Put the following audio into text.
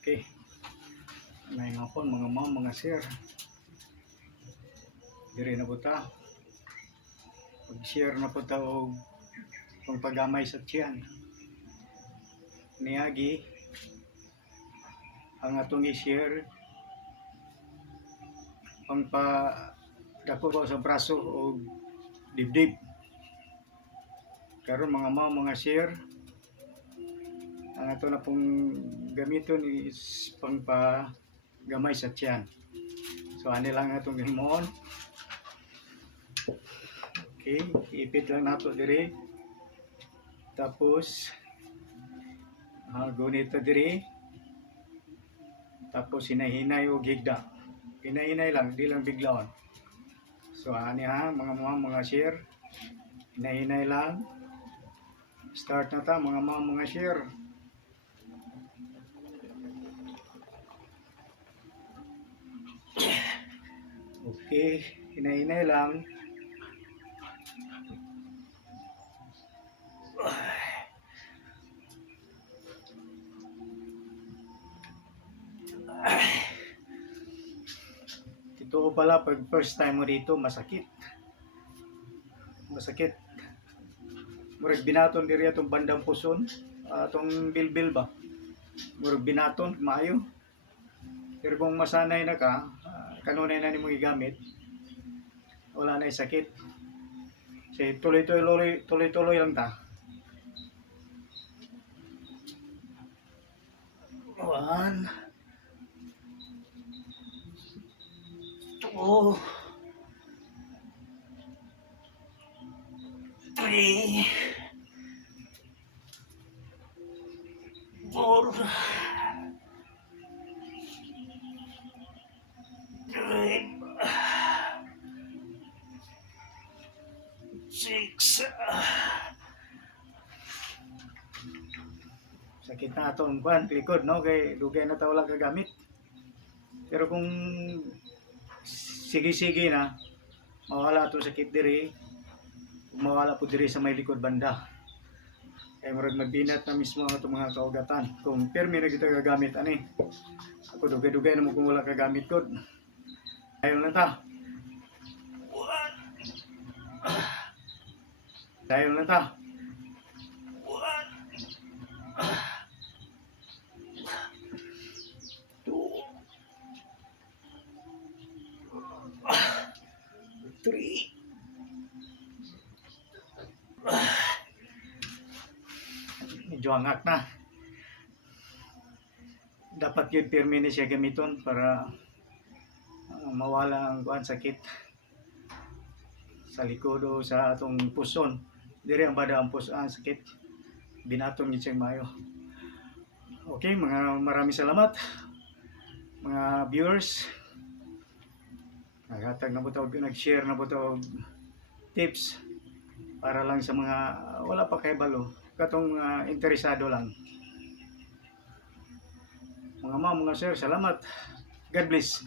Okay. May nga po mga ma'am, mga sir. Diri na po ta. Pag-share na po ta og pagpagamay sa tiyan. Niagi ang atong i-share pangpa dako ko sa braso o dibdib. Karon mga ma'am, mga sir, ang ato na pong gamiton is pangpagamay sa tiyan. So ani lang atong himon. Okay, ipit lang nato diri. Tapos gunita diri. Tapos hinahinay og higda. Hinahinay lang, di lang biglaon. So ani ha, mga ma'am, mga sir. Hinahinay lang. Start na ta mga ma'am, mga sir. Okay, hinahinay lang. Totoo pala pag first time mo dito, masakit. Masakit. Murag binaton diri atong bandang puson, atong bilbil ba. Murag binaton maayo. Pero kung masanay na ka, kanunay na nimo gigamit, wala na sakit. Say tuloy-tuloy lang ta. 1 2 3 4 6. Sakit na atong kuan likod, no, kay dugay na ta wala kagamit. Pero kung sige na, mawala atong sakit diri, mawala po diri sa may likod banda. Kay murag magbinat na mismo ang atong mga kaugatan. Kung permi na kita gagamit ani, ako dugay-dugay na mo kung wala kagamit kod. Dayon lang ta. Dayon lang ta. 3. Medyo hangak na. Dapat yun pirmi na siya gamiton para mawala ang kuan sakit sa likod o sa atong puson. Diri ang bada ang puson, sakit. Binaton yun siya mayo. Okay, maraming salamat mga viewers. Naghatag na po ito, nag-share na po ito tips para lang sa mga wala pa kay balo, katong interesado lang. Mga ma'am, mga sir, salamat. God bless.